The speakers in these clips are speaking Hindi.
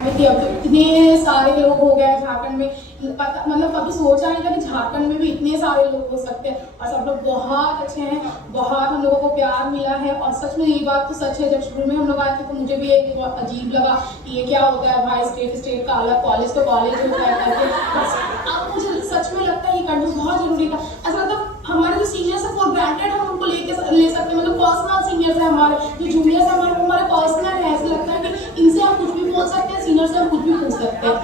अब तो इतने सारे लोग हो गए झारखंड में, मतलब कभी सोचा नहीं था कि झारखंड में भी इतने सारे लोग हो सकते हैं। और सब लोग बहुत अच्छे हैं, बहुत हम लोगों को प्यार मिला है। और सच में ये बात तो सच है, जब शुरू में हम लोग आए थे तो मुझे भी एक बहुत अजीब लगा कि ये क्या होता है भाई, स्टेट का अलग, कॉलेज तो कॉलेज होता है करके। बस अब मुझे सच में लगता है ये करना बहुत जरूरी था। ऐसा मतलब हमारे जो सीनियर्स है फॉर ग्रांटेड हम उनको ले सकते हैं, मतलब पर्सनल सीनियर्स है हमारे, जो जूनियर्स है हमारे पर्सनल है। ऐसा लगता है कि इनसे हम कुछ भी बोल सकते हैं, सीनियर से हम कुछ भी पूछ सकते हैं।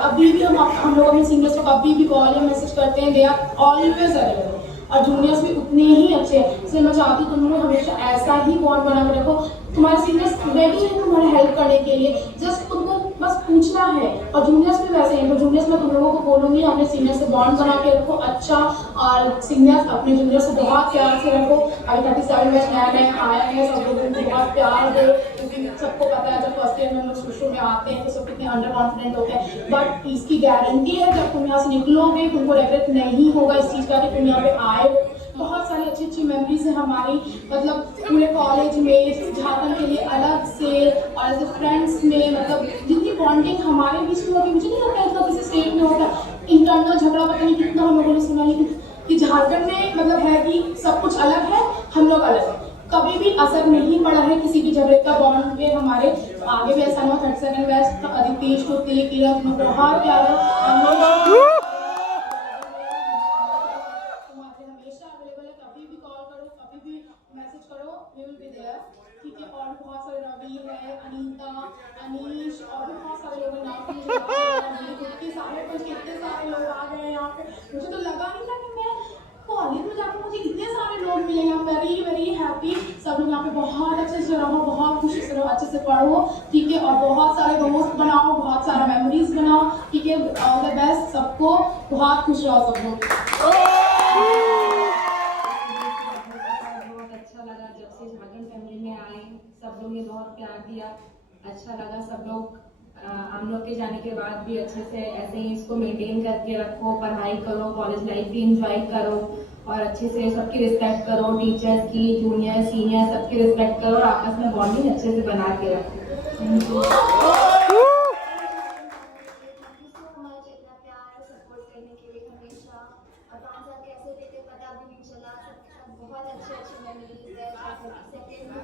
अभी भी हम लोग अपने सीनियर्स को कभी भी कॉल या मैसेज करते हैं, दे आर ऑलवेज अवेलेबल। और जूनियर्स भी उतने ही अच्छे हैं। इसलिए मैं चाहती हूँ तुम लोग हमेशा ऐसा ही बॉन्ड बना के रखो। तुम्हारे सीनियर्स रेडी है तुम्हारे हेल्प करने के लिए, जस्ट उनको बस पूछना है। और जूनियर्स भी वैसे हैं, तो जूनियर्स मैं तुम लोगों को बोलूँगी अपने सीनियर से बॉन्ड बना के रखो अच्छा। और सीनियर्स अपने जूनियर्स से बहुत प्यार से रखो। अभी 37 बैच नया नया आया है, सब लोगों को बहुत प्यार दो, क्योंकि सबको पता है जब फर्स्ट ईयर में हम लोग शुरू में आते हैं तो सब कितने अंडर कॉन्फिडेंट होते हैं। बट इसकी गारंटी है जब तुम यहाँ से निकलोगे तुमको रिग्रेट नहीं होगा इस चीज़ का कि तुम यहाँ पे आए हो। बहुत सारी अच्छी अच्छी मेमोरीज है हमारी, मतलब पूरे कॉलेज में, झारखंड के लिए अलग से, और एज फ्रेंड्स में, मतलब जितनी बॉन्डिंग हमारे बीच में होगी मुझे नहीं लगता इतना किसी स्टेट में होता। इंटरनल झगड़ा पता नहीं कितना हम लोगों ने सुना है कि झारखंड में मतलब है कि सब कुछ अलग है, हम लोग अलग है। कभी भी असर नहीं पड़ा है किसी भी झगड़े का बॉन्ड पे हमारे। तो आगे भी ऐसा ना हो। 32nd बैच तो अदिति, श्रुति, किरण बहुत प्यारा, हमेशा अवेलेबल है। कभी भी कॉल करो, कभी भी मैसेज करो, वी विल बी देयर। ठीक है। और बहुत सारे रवि है, अनीता, अनीश, और भी बहुत सारे लोग हैं, नाम भी मुझे याद नहीं आ रहा है। कितने सारे लोग आ गए यहाँ पे। मुझे तो लगा नहीं था कि मैं कॉलेज में जाकर मुझे इतने सारे लोग मिलेंगे। I am very very happy. सब लोग यहाँ पे बहुत अच्छे से रहो, बहुत खुशी से रहो, अच्छे से पढ़ो। ठीक है। और बहुत सारे दोस्त बनाओ, बहुत सारा मेमोरीज बनाओ। ठीक है। ऑल द बेस्ट सबको, बहुत खुश रहो सब लोग। बहुत अच्छा लगा जब से झारखंड फैमिली में आए, सब लोग ने बहुत प्यार दिया, अच्छा लगा। सब लोग हम लोग के जाने के बाद भी अच्छे से ऐसे ही इसको मेंटेन करके रखो, पढ़ाई करो, कॉलेज लाइफ भी इंजॉय करो, और अच्छे से सबकी रिस्पेक्ट करो, टीचर्स की, जूनियर सीनियर सबकी रिस्पेक्ट करो, और आपस में बॉन्डिंग अच्छे से बना के रखो। बहुत अच्छे अच्छे मेमोरीज है, सेकेंड हो,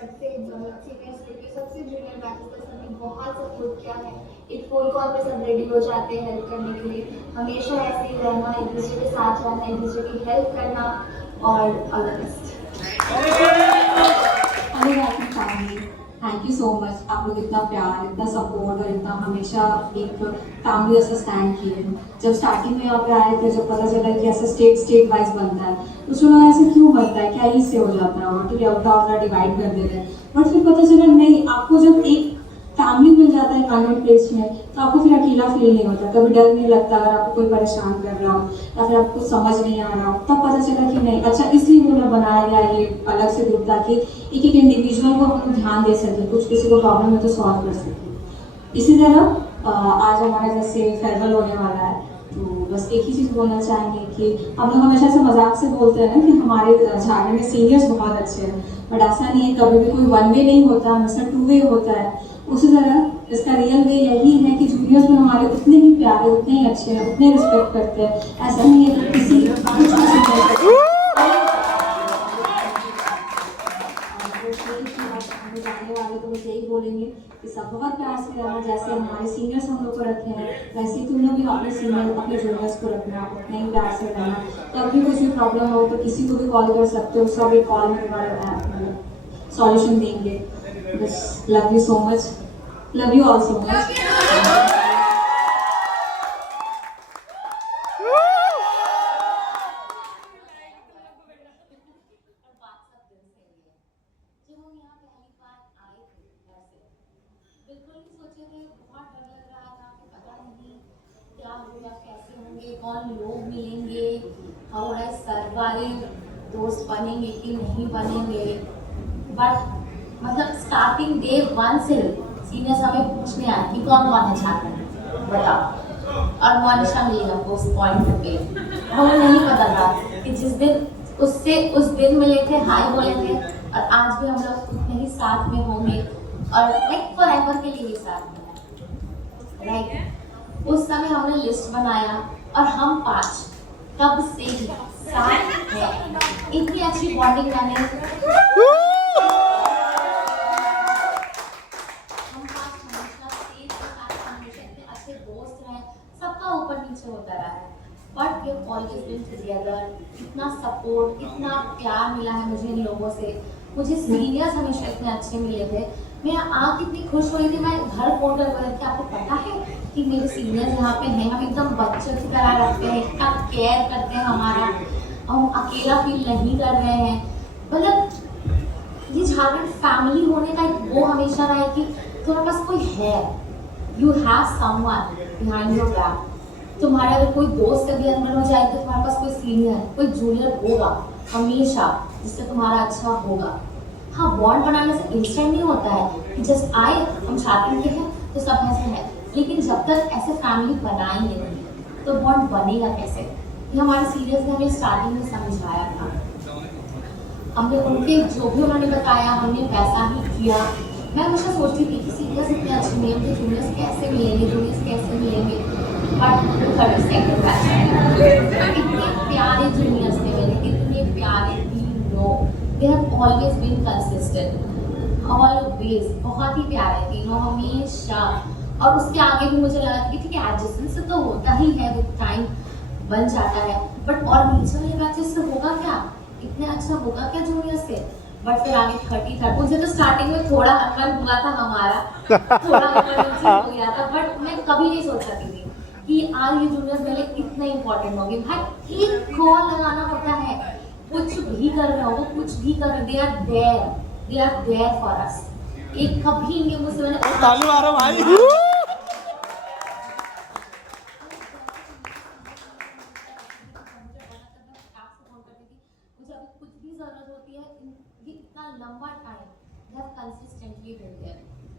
सबसे सीनियर से लेकर सबसे जूनियर बैचेस तक सभी बहुत सपोर्ट किया है। एक फोन कॉल पे सब रेडी हो जाते हैं हेल्प करने के लिए। हमेशा ऐसे ही रहना, एक दूसरे के साथ रहना, एक दूसरे की हेल्प करना, और all the best. Thank you so much. आप लोग इतना प्यार, इतना सपोर्ट और इतना हमेशा एक फैमिली जैसा स्टैंड किए। जब स्टार्टिंग में यहाँ पे आए थे, जब पता चला कि ऐसा स्टेट वाइज बनता है तो सुना ऐसे क्यों बनता है, क्या इससे हो जाता है, और ठीक है उल्टा डिवाइड कर देते हैं। बट फिर पता चला नहीं, आपको जब एक फैमिली मिल जाता है कॉन्वेंट प्लेस में तो आपको फिर अकेला फील नहीं होता, कभी डर नहीं लगता अगर आपको कोई परेशान कर रहा हो या फिर आपको समझ नहीं आ रहा हो। तब पता चला कि नहीं, अच्छा इसलिए उन्होंने बनाया गया ये अलग से ग्रुप, ताकि एक एक इंडिविजुअल को हम ध्यान दे सकें, कुछ किसी को प्रॉब्लम है तो सॉल्व कर सकें। इसी तरह आज हमारा जैसे फेयरवेल होने वाला है, तो बस एक ही चीज़ बोलना चाहेंगे कि हम लोग हमेशा से मजाक से बोलते हैं ना कि हमारे झारखंड में सीनियर्स बहुत अच्छे हैं, बट ऐसा नहीं है, कभी भी कोई वन वे नहीं होता, हमेशा टू वे होता है। उसी तरह इसका रियल वे यही है कि जूनियर्स में हमारे उतने ही प्यारे, उतने ही अच्छे हैं, उतने रिस्पेक्ट करते हैं। ऐसा नहीं है कि किसी जाने वाले तो बस यही बोलेंगे कि सब बहुत प्यार से रहना, जैसे हमारे सीनियर्स हम लोग को रखे हैं वैसे ही तुम लोग भी अपने सीनियर, अपने जूनियर्स को रखना, उतने ही प्यार से रहना। तब भी कुछ भी प्रॉब्लम हो तो किसी को भी कॉल कर सकते हो, सब एक कॉल में तुम्हारा सॉल्यूशन देंगे। बस love you so much, love you all so much. बिल्कुल नहीं सोचे थे, बहुत डर लग रहा था कि पता नहीं क्या होगा, कैसे होंगे, कौन लोग मिलेंगे, हाउ आई सर्वाइव, दोस्त बनेंगे कि नहीं बनेंगे। बट मतलब स्टार्टिंग डे 1 से सीनियर्स हमें पूछने आए कि कौन कौन है झारखंड बताओ, और मोनिशा मिली हमको उस पॉइंट पे। हमें नहीं पता था कि जिस दिन उस दिन मिले थे, हाय बोले थे, और आज भी हम लोग उतने ही साथ में होंगे, और लाइक फॉरएवर के लिए ही साथ में है। राइट। उस समय हमने लिस्ट बनाया और हम 5 तब से ही साथ हैं। इतनी अच्छी बॉन्डिंग मैंने हम 5 हमेशा से साथ हमेशा इतने अच्छे दोस्त रहे। सबका ऊपर नीचे होता रहा है but we have always been together. इतना सपोर्ट इतना प्यार मिला है मुझे इन लोगों से। मुझे सीनियर्स हमेशा इतने अच्छे मिले थे। मैं आके इतनी खुश हो रही थी, मैं घर फोन कर रही थी आपको पता है कि मेरे सीनियर्स यहाँ पे हैं, हम एकदम बच्चों की तरह रखते हैं, इतना केयर करते हैं हमारा, हम अकेला फील नहीं कर रहे हैं। मतलब ये झारखंड फैमिली होने का एक वो हमेशा रहा है कि तुम्हारे पास कोई है, you have someone behind your back. तुम्हारे अगर कोई दोस्त कभी अंदर हो जाए तो तुम्हारे पास कोई सीनियर कोई जूनियर होगा हमेशा जिससे तुम्हारा अच्छा होगा। हाँ, बॉन्ड बनाने से इंस्टेंट नहीं होता है कि जस्ट आए हम झारखंड के हैं तो सब ऐसे हैं, लेकिन जब तक ऐसे फैमिली बनाएंगे नहीं तो बॉन्ड बनेगा कैसे। ये हमारे सीनियर्स ने हमें स्टार्टिंग में समझाया था। हमने उनके जो भी उन्होंने बताया हमने वैसा ही किया। मैं हमेशा सोचती थी कि सीनियर्स इतने अच्छे नहीं होंगे, जूनियर्स कैसे मिलेंगे, जूनियर्स कैसे मिलेंगे, बट 32nd बैच इतने प्यारे जूनियर्स थे मेरे, इतने प्यारे लोग। They have always been consistent, always बहुत ही प्यारे तीनों हमेशा। और उसके आगे भी मुझे लगा कि ठीक है एडजस्टमेंट से तो होता ही है, विद टाइम बन जाता है, बट और नीचे वाले बैचेस से होगा क्या, इतने अच्छा होगा क्या जूनियर से। बट फिर आगे 30 था, मुझे तो स्टार्टिंग में थोड़ा अनबन हुआ था हमारा, थोड़ा अनबन हो गया था, बट मैं कभी नहीं सोच सकती थी कि आज ये जूनियर मेरे लिए इतना इंपॉर्टेंट होगी। भाई एक कॉल लगाना होता है, कुछ भी कर रहे हो वो कुछ भी कर रहे, they are there for us. एक कभी इनके मुझसे मैंने ताली मारो भाई। मुझे अभी कुछ भी जरूरत होती है, ये इतना लंबा time they have consistently been there.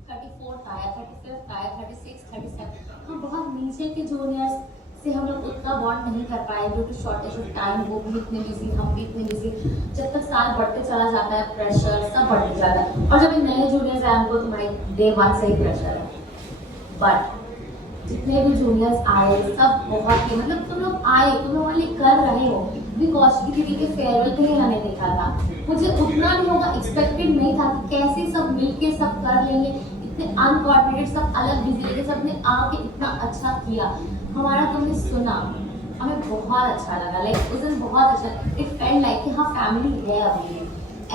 34th आया, 35th आया, 36, 37, हम बहुत नीचे के जूनियर्स से हम लोग उतना बॉन्ड नहीं कर पाए due to shortage of time. वो भी इतने बिजी, हम भी इतने बिजी। जब तक साल बढ़ते चला जाता है प्रेशर सब बढ़ते जाता है, और जब नए जूनियर्स आए उनको तुम्हारी डे 1 से ही प्रेशर है। बट जितने भी जूनियर्स आए सब बहुत ही मतलब तुम लोग आए, तुम लोग वाले कर रहे हो। बिकॉज की दीदी के फेयरवेल पे ही मैंने देखा था, मुझे उतना भी होगा एक्सपेक्टेड नहीं था कि कैसे सब मिलके सब कर लेंगे, इतने अनकोऑर्डिनेटेड सब अलग बिजी लेके सबने आके इतना अच्छा किया। हमारा तुमने सुना, हमें बहुत अच्छा लगा, लाइक उस दिन बहुत अच्छा, इट फेल्ट लाइक कि हाँ फैमिली है अभी।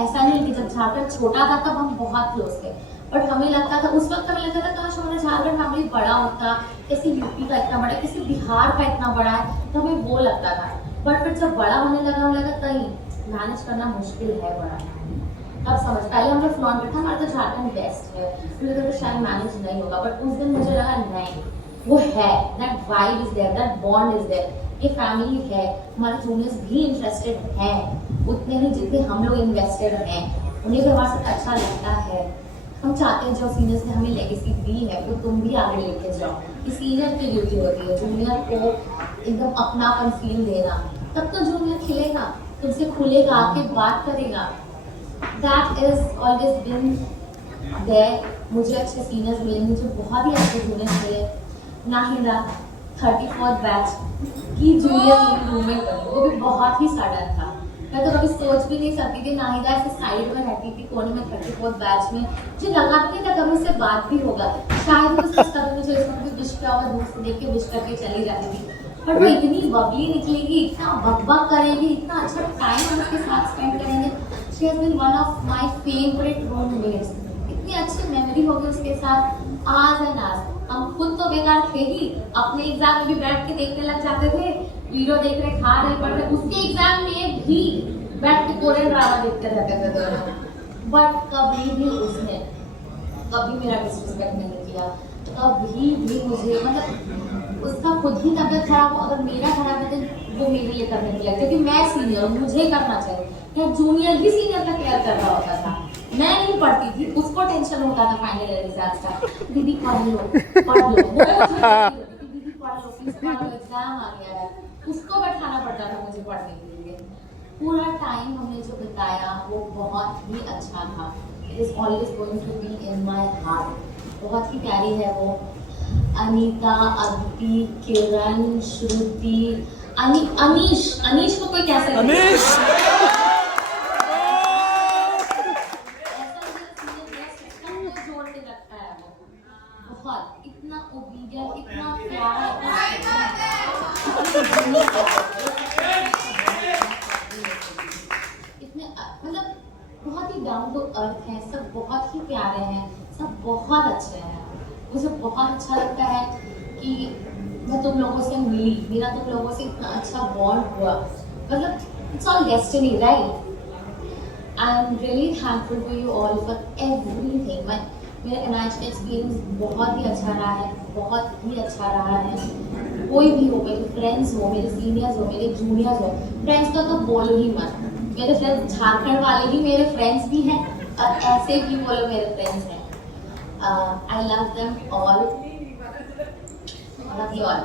ऐसा नहीं कि जब झारखंड छोटा था तब हम बहुत क्लोज थे, बट हमें लगता था उस वक्त हमें लगता था काश हमारा झारखंड फैमिली बड़ा होता, किसी यूपी का इतना बड़ा, किसी बिहार का इतना बड़ा है, तो हमें वो लगता था। बट फिर जब बड़ा होने लगा हमें लगा कहीं मैनेज करना मुश्किल है बड़ा। तब समझ, पहले हम लोग फ्लॉन्ट था हमारा तो झारखंड बेस्ट है, मुझे लगा तो शायद मैनेज नहीं होगा, बट उस दिन मुझे लगा नहीं वो है, that vibe is there, that bond is there, ये फैमिली है। हमारे जूनियर्स भी इंटरेस्टेड हैं उतने ही जितने हम लोग इन्वेस्टेड हैं, उन्हें भी हमारे साथ अच्छा लगता है। हम चाहते हैं जो सीनियर्स ने हमें लेगेसी दी है वो तुम भी आगे लेके जाओ। कि सीनियर की ड्यूटी होती है जूनियर को एकदम अपनापन फील देना, तब तो जूनियर खिलेगा, तुमसे खुलेगा, आके बात करेगा। That is always been there. मुझे अच्छे सीनियर्स मिले, मुझे बहुत ही अच्छे जूनियर्स मिले। नाहिदा 34th बैच की जूनियर मेरी रूममेट बनी, वो भी बहुत ही सडन था। मैं तो कभी सोच भी नहीं सकती थी। नाहिदा ऐसे साइड में रहती थी कोने में 34th बैच में, मुझे लगा नहीं था कभी उससे बात भी होगा, शायद उससे कभी मुझे इसमें भी विश किया होगा, दूर से देख के विश करके चली जाती थी। बट वो इतनी बबली निकलेगी, इतना बकबक करेगी, इतना अच्छा टाइम हम उसके साथ स्पेंड करेंगे। She has been one of my favourite roommates. इतनी अच्छी मेमोरी होगी उसके साथ आज एंड आज। हम खुद तो बेकार थे ही, अपने एग्जाम में भी बैठ के देखने लग जाते थे, वीडियो देख रहे, खा रहे, पढ़ रहे, उसके एग्जाम में भी बैठ के कोरियन ड्रामा देखते रहते थे दोनों। बट कभी भी उसने कभी मेरा डिसरिस्पेक्ट नहीं किया, कभी भी मुझे मतलब उसका खुद भी तबियत खराब हो, अगर मेरा खराब है तो वो मेरे लिए करने के लिए, क्योंकि मैं सीनियर हूँ, मुझे करना चाहिए। या जूनियर भी सीनियर का केयर कर रहा होता था, मैं नहीं पढ़ती थी, उसको टेंशन होता था फाइनल एग्जाम का, दीदी पढ़ लो पढ़ लो, दीदी पढ़ लो प्लीज पढ़ लो, एग्जाम आ गया है, उसको बैठाना पड़ता था मुझे पढ़ने के लिए। पूरा टाइम हमने जो बिताया वो बहुत ही अच्छा था। It is always going to be in my heart. बहुत ही प्यारी है वो। अनीता, अदिति, किरण, श्रुति, अनीश को कोई कैसे अनीश जोड़ के रखा है वो बहुत, इतना ओबीडियंट, इतना प्यारा, इतने मतलब बहुत ही डाउन टू अर्थ है सब, बहुत ही प्यारे हैं सब, बहुत अच्छे हैं। मुझे बहुत अच्छा लगता है कि मैं तुम लोगों से मिली, मेरा तुम लोगों से इतना अच्छा बॉन्ड हुआ, मतलब it's all destiny, right? I am really thankful to you all for everything. मेरा NIH का एक्सपीरियंस बहुत ही अच्छा रहा है, बहुत ही अच्छा रहा है। कोई भी हो, मेरे फ्रेंड्स हो, मेरे सीनियर्स हो, मेरे जूनियर्स हो, फ्रेंड्स का तो बोलो ही मत। मेरे फ्रेंड्स झारखंड वाले भी मेरे फ्रेंड्स भी हैं और ऐसे भी वो लोग मेरे फ्रेंड्स हैं। I love them all, love you all.